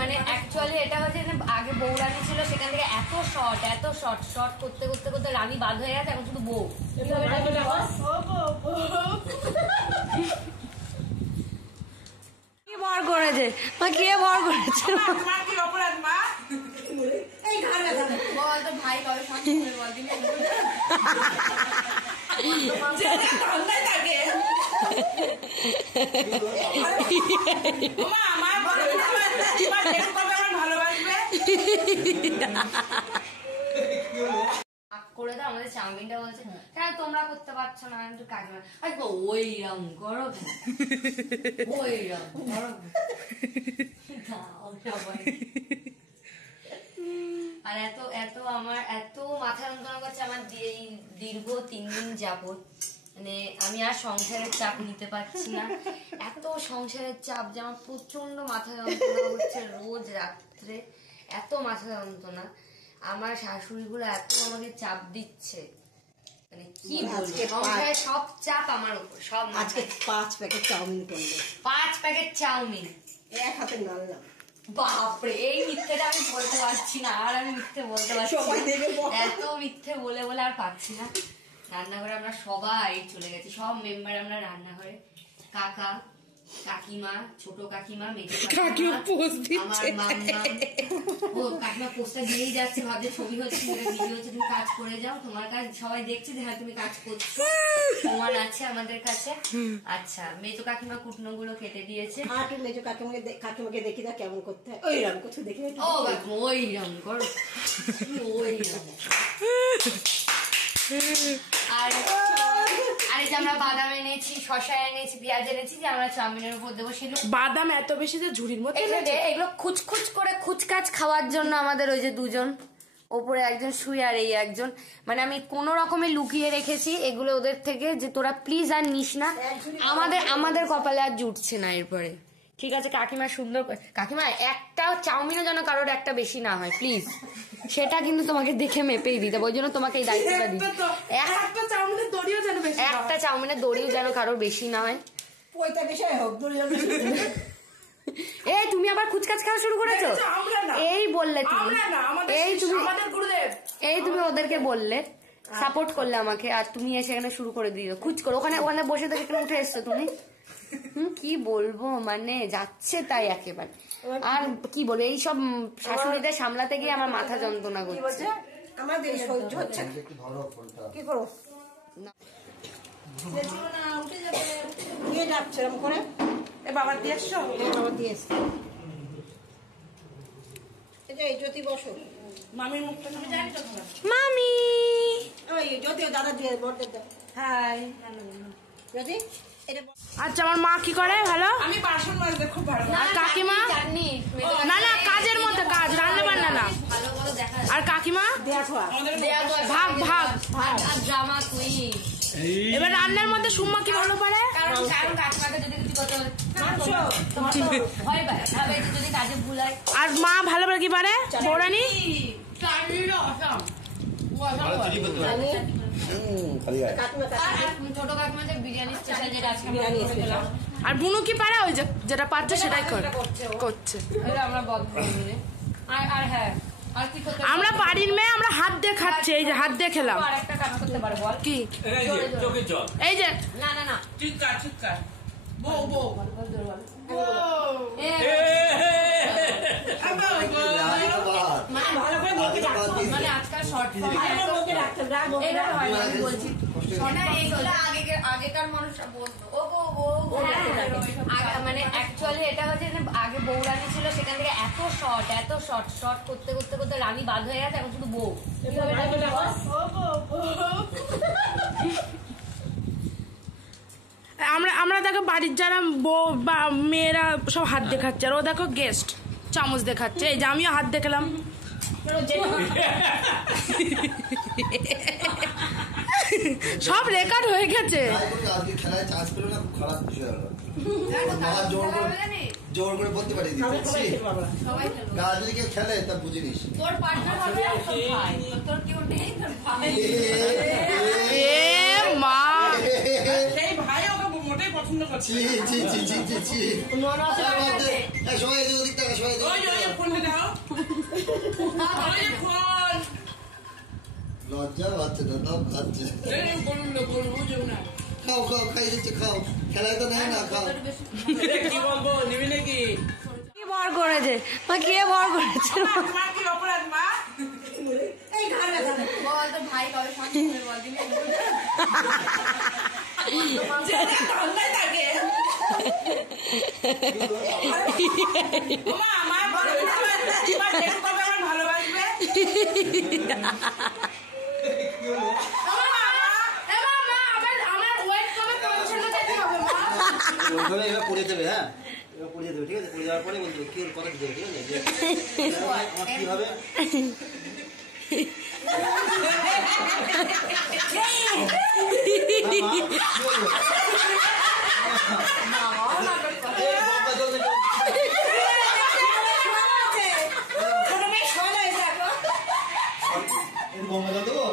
মানে অ্যাকচুয়ালি এটা হচ্ছে আগে বউ রানী ছিল, সেখান থেকে এত শর্ট করতে করতে করতে রানী বাদ হয়ে গেছে, এখন শুধু বউ। ভর করেছে কে ভর করেছে বল তো ভাই, কবে শান্তি বল দিলে করে দাও আমাদের চাউমিনটা। বলছে হ্যাঁ তোমরা করতে পারছো না, একটু কাকিমা ওইরকম করো, ওইরকম করো। আর এত আমার এত মাথা যন্ত্রণা করছে আমার দীর্ঘ 3 দিন যাবত। মানে আমি আর সংসারের চাপ নিতে পারছি না, এত সংসারের চাপ যে আমার প্রচন্ড মাথা যন্ত্রণা হচ্ছে রোজ রাত্রে, এত মাথা যন্ত্রণা। আমার শাশুড়ি গুলো এত আমাকে চাপ দিচ্ছে, মানে কি বলবো, সংসারের সব চাপ আমার উপর, সব। আজকে 5 প্যাকেট চাউমিন করলো, 5 প্যাকেট চাউমিন এক হাতে নাড়লাম। বাপরে, এই মিথ্যেটা আমি বলতে পারছি না, আর আমি মিথ্যে বলতে পারছি না, এত মিথ্যে বলে বলে আর পাচ্ছি না। রান্নাঘরে আমরা সবাই চলে গেছি, সব মেম্বার আমরা রান্নাঘরে, কাকা কাকিমা, ছোট কাকিমা, মেজো কাকিমা, আমার মাম্মা। ও কাকিমা পোস্টটা দিয়েই যাচ্ছে, ভাবছে ছবি হচ্ছে, ভিডিও হচ্ছে, তুমি কাজ করে যাও, তোমার কাজ সবাই দেখছে যে হ্যাঁ তুমি কাজ করছো, তোমার আছে আমাদের কাছে। আচ্ছা, মেজো কাকিমা কুটনো গুলো কেটে দিয়েছে। মেজো কাকিমাকে দেখি না কেমন করতে হয়, ওইরকম কিছু দেখি। ও ওইরকম করো, ওইরকম। আর এই যে আমরা বাদাম এনেছি, শশা এনেছি, পেঁয়াজ এনেছি, যে আমরা চাউমিনের উপর দেবো। সেগুলো বাদাম এত বেশি যে ঝুড়ির মতো, এগুলো খুচখুচ করে খুচকাচ খাওয়ার জন্য আমাদের ওই যে দুজন, ওপরে একজন শুয়ে আর এই একজন, মানে আমি কোন রকমে লুকিয়ে রেখেছি এগুলো ওদের থেকে, যে তোরা প্লিজ আর নিস না। আমাদের কপালে আর জুটছে না এরপরে। ঠিক আছে কাকিমা, সুন্দর কাকিমা, একটা চাউমিনও যেন কারোর একটা বেশি না হয় প্লিজ, সেটা কিন্তু তোমাকে দেখে মেপেই দিতে, ওই জন্য তোমাকে এই দায়িত্বটা দিই। একটা চাউমিনের দড়িও যেন কারোর বেশি না হয়। এই তুমি আবার কুচকাচ খাওয়া শুরু করেছো, এই বললে তুমি, তুমি ওদেরকে বললে, সাপোর্ট করলে আমাকে, আর তুমি এসে এখানে শুরু করে দিও কুচ করে। ওখানে বসে থেকে এখানে উঠে এসছো তুমি। কি বলবো, মানে যাচ্ছে তাই একেবারে। আর কি বলবো, এইসব শাশুড়িদের সামলাতে গিয়ে আমার মাথা যন্ত্রণা করছে। আমাদের সহ্য হচ্ছে কি করো নিয়ে যাচ্ছে এরকম করে। বাবার দিয়ে এসছো? বাবার দিয়ে এসছো। এই জ্যোতি বসো, মামির মুখটা তুমি জানি তো? মামি ওই জ্যোতি দাদা দিয়ে বড়দের দাও। হাই জ্যোতি। আচ্ছা, আমার মা কি করে? ভালো, আমি বাসন মাজতে খুব ভালো। আর কাকিমা? না না, কাজের মধ্যে কাজ, রান্না বান্না না। আর কাকিমা? ভাগ ভাগ ভাগ। এবার রান্নার মধ্যে সুম্মা কি ভালো পারে? আর মা ভালো পারে কি পারে? বৌরানি আর বুনু কি পারে? ওই যেটা পাচ্ছে সেটাই করছে। আমরা বাড়ির মেয়ে, আমরা হাত দিয়ে খাচ্ছি, এই যে হাত দিয়ে খেলাম। কি এই যে না না না, চিৎকার চিৎকার, বউ বউ মানে আজকাল শর্ট আগেকার মানুষরা বলতো মানে অ্যাকচুয়ালি এটা হচ্ছে আগে বউ রানী ছিল, সেখান থেকে এত শর্ট করতে করতে করতে রানী বাদ হয়ে গেছে, এখন শুধু বউ। আমরা দেখো বাড়ির যারা বউ বা মেয়েরা সব হাত দেখাচ্ছে, আর ও দেখো গেস্ট চামচ দেখাচ্ছে। এই যে আমিও হাত দেখালাম। সব রেকর্ড হয়ে গেছে। জোর করে বলতে পারি খেলে তা বুঝে নিস। মা সেই ভাইও ছি ছি ছি ছি ছি ছি সবাই এদিকে ওদিক টাকা সবাই ফোনটা দাও ফোন লজ্জা পাচ্ছে না তাও খাচ্ছে খাও খাও খাই দিচ্ছে খাও খেলায় তো নেয় না খাও কি বলবো নিবি নাকি কি ভর করেছে মা কে ভর করেছে মা কি অপরাধ মা এই ঘাড় ব্যথা নেই। বল তো ভাই কবে শান্তি করে বল দিবি ঠান্ডায় থাকে আমার ভালোবাসবে এবার পড়িয়ে দেবে হ্যাঁ এবার পড়িয়ে দেবে ঠিক আছে পড়ে যাওয়ার পরে বলতে হবে কি ওর কথা দিতে হবে ঠিক আছে আমার কি হবে গঙ্গা জল দেবো